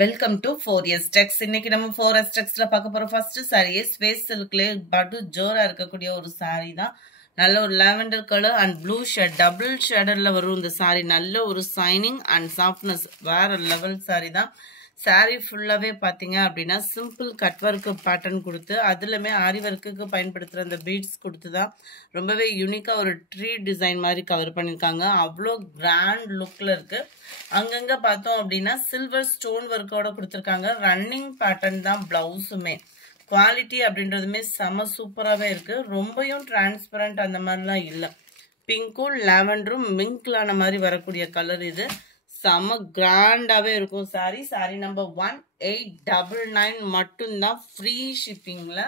Welcome to 4S Tex. இன்னைக்கு நம்ம 4S Texல பார்க்க போற ஃபர்ஸ்ட் சாரி ஸ்பேஸ் சில்க்ல பட்டு ஜோரா இருக்கக்கூடிய ஒரு சாரி தான். நல்ல ஒரு lavender colour and blue shade double ஷேடர்ல வரும் இந்த சாரி. நல்ல ஒரு சைனிங் அண்ட் சாஃப்ட்னஸ் வேற லெவல் சாரி தான். சாரி ஃபுல்லாவே பாத்தீங்க அப்படின்னா சிம்பிள் கட் ஒர்க் பேட்டர்ன் கொடுத்து அதுலமே ஆரி ஒர்க்குக்கு பயன்படுத்துற அந்த பீட்ஸ் கொடுத்து தான் ரொம்பவே யூனிக்கா ஒரு ட்ரீ டிசைன் மாதிரி கவர் பண்ணிருக்காங்க. அவ்வளோ கிராண்ட் லுக்ல இருக்கு. அங்கங்க பார்த்தோம் அப்படின்னா சில்வர் ஸ்டோன் ஒர்க்கோட கொடுத்துருக்காங்க. ரன்னிங் பேட்டர்ன் தான் பிளவுஸுமே. குவாலிட்டி அப்படின்றதுமே செம சூப்பராகவே இருக்கு. ரொம்பவும் டிரான்ஸ்பரண்ட் அந்த மாதிரிலாம் இல்லை. பிங்க்கும் லாவெண்டரும் மிங்க்லான மாதிரி வரக்கூடிய கலர் இது. செம கிராண்டாவே இருக்கும் சாரி. சாரி நம்பர் 1899 மட்டும்தான் ஃப்ரீ ஷிப்பிங்ல.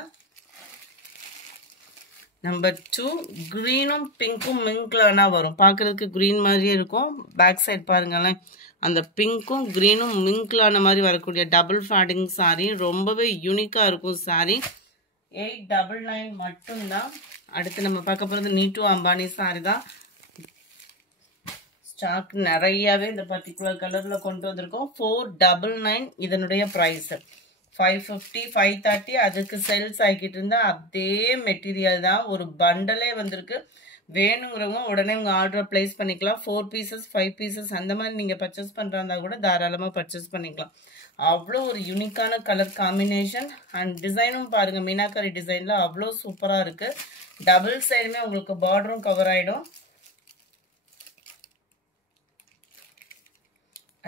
நம்பர் 2 கிரீனும் பிங்க்கும் மிங்க்லானா வரும். பார்க்கறதுக்கு கிரீன் மாதிரியே இருக்கும். பேக் சைட் பாருங்களேன், அந்த பிங்க்கும் கிரீனும் மிங்க்லான மாதிரி வரக்கூடிய டபுள் ஃபேடிங் சாரி. ரொம்பவே யூனிக்கா இருக்கும் சாரி. 899 மட்டும்தான். அடுத்து நம்ம பார்க்க போறது நீட்டு அம்பானி சாரி தான். ஸ்டாக் நிறையவே இந்த பர்டிகுலர் கலர்ல கொண்டு வந்திருக்கோம். 499 இதனுடைய பிரைஸ். 550 530 அதுக்கு சேல்ஸ் ஆகிட்டு இருந்தா அதே மெட்டீரியல் தான். ஒரு பண்டலே வந்திருக்கு. வேணுங்கிறவங்க உடனே உங்க ஆர்டர் பிளேஸ் பண்ணிக்கலாம். 4 பீசஸ் 5 பீசஸ் அந்த மாதிரி நீங்க பர்ச்சேஸ் பண்றதா கூட தாராளமா பர்ச்சேஸ் பண்ணிக்கலாம். அவ்வளோ ஒரு யூனிக்கான கலர் காம்பினேஷன் அண்ட் டிசைனும் பாருங்க, மீனாக்கரி டிசைன்ல அவ்வளோ சூப்பரா இருக்கு. டபுள் சைடுமே உங்களுக்கு பார்டரும் கவர் ஆயிடும்.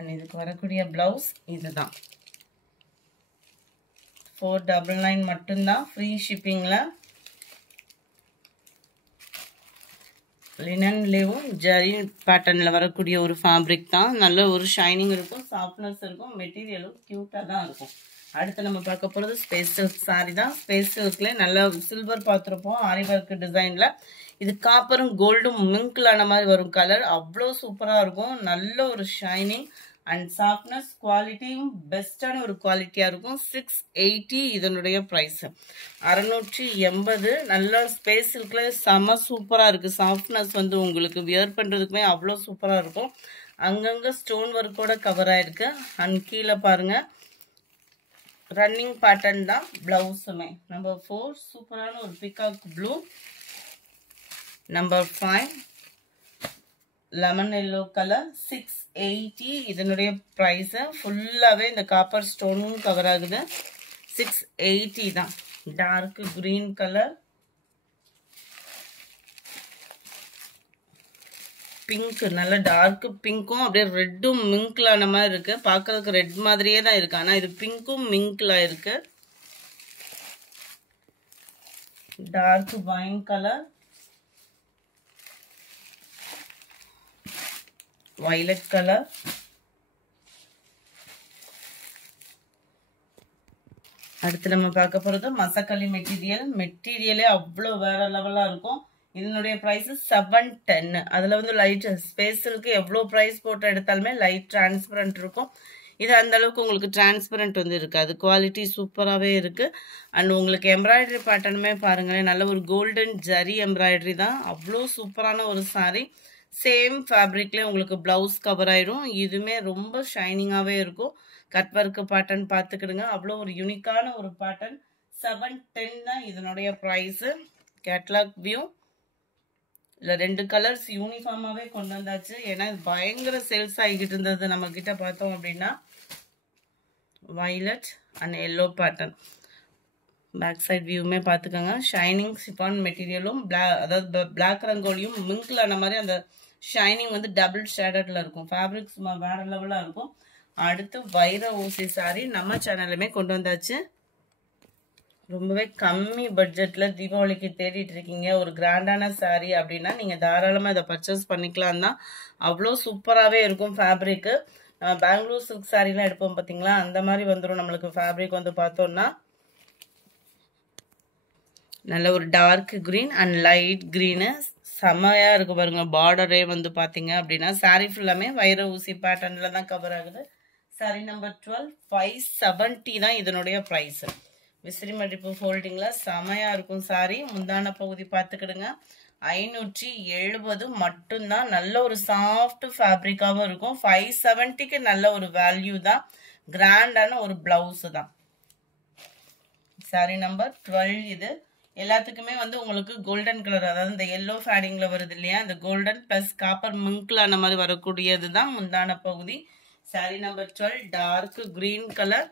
அண்ட் இதுக்கு வரக்கூடிய பிளவுஸ் இதுதான். 499 மட்டும்தான் ஃப்ரீ ஷிப்பிங்ல. லினன் லேவும் ஜரி பேட்டர்ன்ல வரக்கூடிய ஒரு ஃபேப்ரிக் தான். நல்ல ஒரு ஷைனிங் இருக்கும், சாஃப்ட்னஸ் இருக்கும், மெட்டீரியலும் கியூட்டா தான் இருக்கும். அடுத்து நம்ம பார்க்க போறது ஸ்பேஸ் சில்க் சாரி தான். ஸ்பேஸ் சில்க்ல நல்ல சில்வர் பார்த்துருப்போம் ஆரி ஒர்க் டிசைன்ல. இது காப்பரும் கோல்டும் மிங்க்லான மாதிரி வரும் கலர். அவ்வளோ சூப்பரா இருக்கும். நல்ல ஒரு ஷைனிங் அண்ட் சாஃப்ட்னஸ். குவாலிட்டியும் பெஸ்டான ஒரு குவாலிட்டியா இருக்கும். 680 இதனுடைய பிரைஸ். 680. நல்ல ஸ்பேஸ் சில்க்ல செம சூப்பரா இருக்கு. சாஃப்ட்னஸ் வந்து உங்களுக்கு வியர் பண்றதுக்குமே அவ்வளோ சூப்பரா இருக்கும். அங்கங்க ஸ்டோன் ஒர்க்கோட கவர் ஆயிருக்கு. அண்ட் கீழே பாருங்க ரன்னிங் பேட்டர்ன் தான் பிளவுஸுமே. நம்பர் 4 சூப்பரான ஒரு peacock blue. Number 5 lemon yellow colour. 680 இதனுடைய பிரைஸ். ஃபுல்லாவே இந்த காப்பர் ஸ்டோனும் கவர் ஆகுது. 680 தான். டார்க் கிரீன் கலர், பிங்க், நல்ல டார்க் பிங்க்கும் அப்படியே ரெட்டும் மிங்க்லான மாதிரி இருக்கு. பார்க்கறதுக்கு ரெட் மாதிரியே தான் இருக்கு, ஆனா இது பிங்க்கும் மிங்க்ல இருக்கு. Dark wine colour, violet color, அடுத்து நம்ம பார்க்க போறது மசக்கலி மெட்டீரியல். மெட்டீரியலே அவ்வளோ வேற லெவலா இருக்கும். இதனுடைய பிரைஸ் 710. அதுல வந்து லைட் ஸ்பேஸுக்கு எவ்வளோ பிரைஸ் போட்டு எடுத்தாலுமே லைட் டிரான்ஸ்பரண்ட் இருக்கும். இது அந்த அளவுக்கு உங்களுக்கு டிரான்ஸ்பரண்ட் வந்து இருக்காது. குவாலிட்டி சூப்பராகவே இருக்கு. அண்ட் உங்களுக்கு எம்ப்ராய்டரி பேட்டர்னுமே பாருங்களேன், நல்ல ஒரு கோல்டன் ஜரி எம்ப்ராய்டரி தான். அவ்வளோ சூப்பரான ஒரு சாரி. சேம் ஃபேப்ரிக்லேயே உங்களுக்கு பிளவுஸ் கவர் ஆயிடும். இதுவுமே ரொம்ப ஷைனிங்காகவே இருக்கும். கட் ஒர்க் பேட்டர்ன் பார்த்துக்கிடுங்க. அவ்வளோ ஒரு யூனிக்கான ஒரு பேட்டர்ன். 710 தான் இதனுடைய ப்ரைஸு. கேட்லாக் வியூ இல்லை 2 கலர்ஸ் யூனிஃபார்மாகவே கொண்டு வந்தாச்சு. ஏன்னா பயங்கர சேல்ஸ் ஆகிக்கிட்டு இருந்தது நம்ம கிட்ட. பார்த்தோம் அப்படின்னா violet and yellow pattern. Back side வியூமே பார்த்துக்கோங்க. ஷைனிங் சிஃபான் மெட்டீரியலும் அதாவது பிளாக் ரங்கோலியும் மிங்க்லான மாதிரி அந்த ஷைனிங் வந்து டபுள் ஷேடட்ல இருக்கும். ஃபேப்ரிக் சும்மா வேற லெவலா இருக்கும். அடுத்து வைர ஊசி சாரி நம்ம சேனலுமே கொண்டு வந்தாச்சு. ரொம்பவே கம்மி பட்ஜெட்ல தீபாவளிக்கு தேடிட்டு இருக்கீங்க ஒரு கிராண்டான சாரி அப்படின்னா நீங்க தாராளமா இதை பர்ச்சேஸ் பண்ணிக்கலாம் தான். அவ்வளோ சூப்பராகவே இருக்கும் ஃபேப்ரிக்கு. பெங்களூர் சில்க் சாரிலாம் எடுப்போம் பார்த்தீங்களா, அந்த மாதிரி வந்துடும் நம்மளுக்கு ஃபேப்ரிக் வந்து பார்த்தோம்னா. நல்ல ஒரு dark green and light green செம்மையா இருக்கு பாருங்க. பார்டரே வந்து பாத்தீங்க அப்படின்னா சாரி ஃபுல்லாமே வைர ஊசி பேட்டர்ன்ல தான் கவர் ஆகுது. சாரி நம்பர் 12 570 தான் இதனுடைய பிரைஸ். விசிறி மடிப்பு ஃபோல்டிங்ல செமையா இருக்கும் சாரி. முந்தான பகுதி பார்த்துக்கிடுங்க. 570 மட்டும்தான். நல்ல ஒரு சாஃப்ட் ஃபேப்ரிக்காவும் இருக்கும். 570க்கு நல்ல ஒரு வேல்யூ தான். கிராண்டான ஒரு பிளவுஸ் தான். சாரி நம்பர் 12 இது. எல்லாத்துக்குமே வந்து உங்களுக்கு கோல்டன் கலர், அதாவது இந்த எல்லோ ஃபேடிங்ல வருது இல்லையா, இந்த கோல்டன் பிளஸ் காப்பர் மிங்க்ல அந்த மாதிரி வரக்கூடியது தான் முந்தான பகுதி. Sari number 12 dark green colour.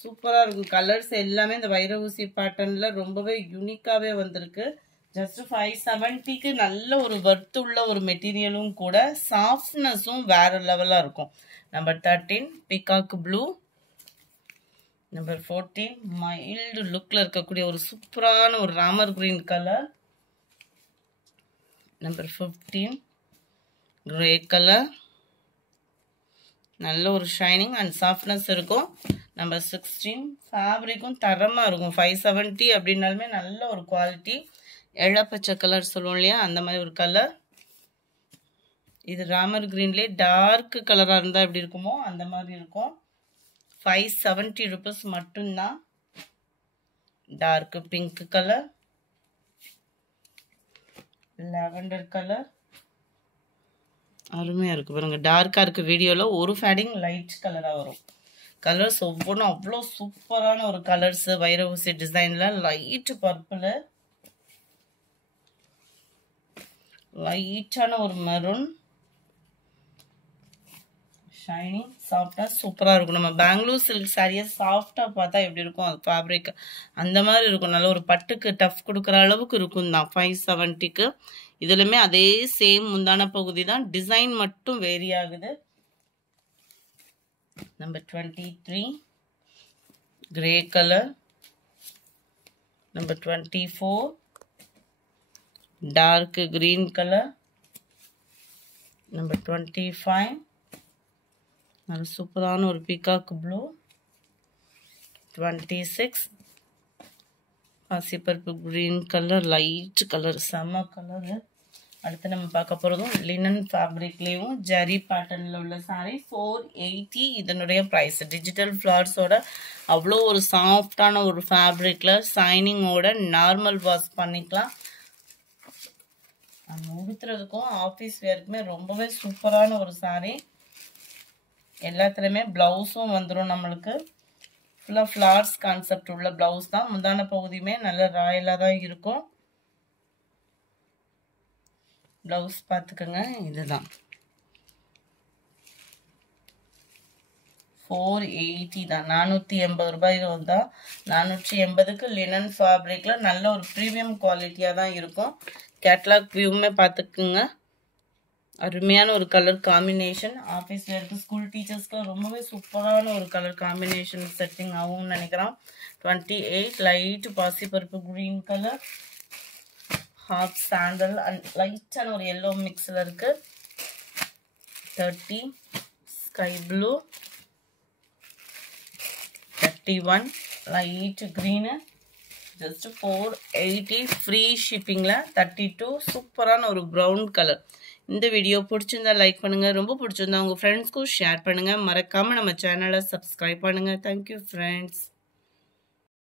சூப்பரா இருக்கும். கலர்ஸ் எல்லாமே இந்த வைர ஊசி பேட்டர்ன்ல ரொம்பவே யூனிக்காவே வந்திருக்கு. ஜஸ்ட் 570க்கு நல்ல ஒரு வர்த்து உள்ள ஒரு மெட்டீரியலும் கூட, சாஃப்ட்னஸும் வேற லெவலா இருக்கும். Number 13 peacock blue. Number 14 mild லுக்ல இருக்கக்கூடிய ஒரு சூப்பரான ஒரு Ramar green colour. Number 15 grey colour. நல்ல ஒரு ஷைனிங் அண்ட் சாஃப்ட்னஸ் இருக்கும். நம்பர் 16 ஃபேப்ரிக்கும் தரமாக இருக்கும். 570 அப்படின்னாலுமே நல்ல ஒரு குவாலிட்டி. எழப்பச்சை கலர் சொல்லுவோம் இல்லையா, அந்த மாதிரி ஒரு கலர். இது ராமர் கிரீன்லேயே டார்க் கலராக இருந்தால் எப்படி இருக்குமோ அந்த மாதிரி இருக்கும். 570 rupees மட்டும்தான். Dark pink colour, lavender colour அருமையாக இருக்குது பாருங்க. டார்க்காக இருக்குது வீடியோவில், ஒரு ஃபேடிங் லைட் கலராக வரும். கலர்ஸ் ஒவ்வொன்றும் அவ்வளோ சூப்பரான ஒரு கலர்ஸ். வைர ஊசி டிசைனில் லைட் பர்பிள், லைட்டான ஒரு மெரூன், ஷைனிங், சாஃப்டாக சூப்பராக இருக்கும். நம்ம பெங்களூர் சில்க் சாரியை சாஃப்டாக பார்த்தா எப்படி இருக்கும் அது ஃபேப்ரிக் அந்த மாதிரி இருக்கும். நல்ல ஒரு பட்டுக்கு டஃப் கொடுக்குற அளவுக்கு இருக்கும் தான் 570க்கு. இதுலையுமே அதே சேம் முந்தான பகுதி தான், டிசைன் மட்டும் வேரி ஆகுது. Number 23 grey colour. Number 24 dark green colour. Number 25 நல்ல சூப்பரான ஒரு பீகாக் ப்ளூ. 26 பாசிப்பருப்பு கிரீன் கலர், லைட் கலர், செம்ம கலரு. அடுத்து நம்ம பார்க்க போகிறதும் லினன் ஃபேப்ரிக்லேயும் ஜரி பேட்டர்னில் உள்ள சாரி. 480 இதனுடைய ப்ரைஸ். டிஜிட்டல் ஃப்ளார்ஸோட அவ்வளோ ஒரு சாஃப்டான ஒரு ஃபேப்ரிக்கில் ஷைனிங்கோட நார்மல் வாஷ் பண்ணிக்கலாம். உடுத்துறதுக்கும் ஆஃபீஸ் வேர்க்குமே ரொம்பவே சூப்பரான ஒரு சாரி. எல்லாத்துலேயுமே ப்ளவுஸும் வந்துடும் நம்மளுக்கு. ஃபுல்லாக ஃப்ளார்ஸ் கான்செப்ட் உள்ள ப்ளவுஸ் தான். முந்தான பகுதியுமே நல்ல ராயலாக தான் இருக்கும். ப்ளவுஸ் பார்த்துக்கோங்க, இதுதான் 480 தான். 480 ரூபாய் தான். 480க்கு லினன் ஃபேப்ரிக்கில் நல்ல ஒரு ப்ரீமியம் குவாலிட்டியாக தான் இருக்கும். கேட்லாக் வியூவுமே பார்த்துக்குங்க. அருமையான ஒரு கலர் காம்பினேஷன். ஆஃபீஸ் வேருக்கு, ஸ்கூல் டீச்சர்ஸ்க்கு ரொம்பவே சூப்பரான ஒரு கலர் காம்பினேஷன் செட்டிங் ஆகும்னு நினைக்கிறோம். 28 லைட் பாசிப்பருப்பு green colour, half sandal and லைட்டான ஒரு எல்லோ மிக்ஸில் இருக்கு. 30 sky blue. 31 light green. Just 480 free ஷிப்பிங்கில். 32 சூப்பரான ஒரு ப்ரௌன் கலர். இந்த வீடியோ பிடிச்சிருந்தா லைக் பண்ணுங்கள், ரொம்ப பிடிச்சிருந்தா உங்கள் ஃப்ரெண்ட்ஸ்க்கும் ஷேர் பண்ணுங்கள். மறக்காமல் நம்ம சேனலை சப்ஸ்கிரைப் பண்ணுங்கள். Thank you friends.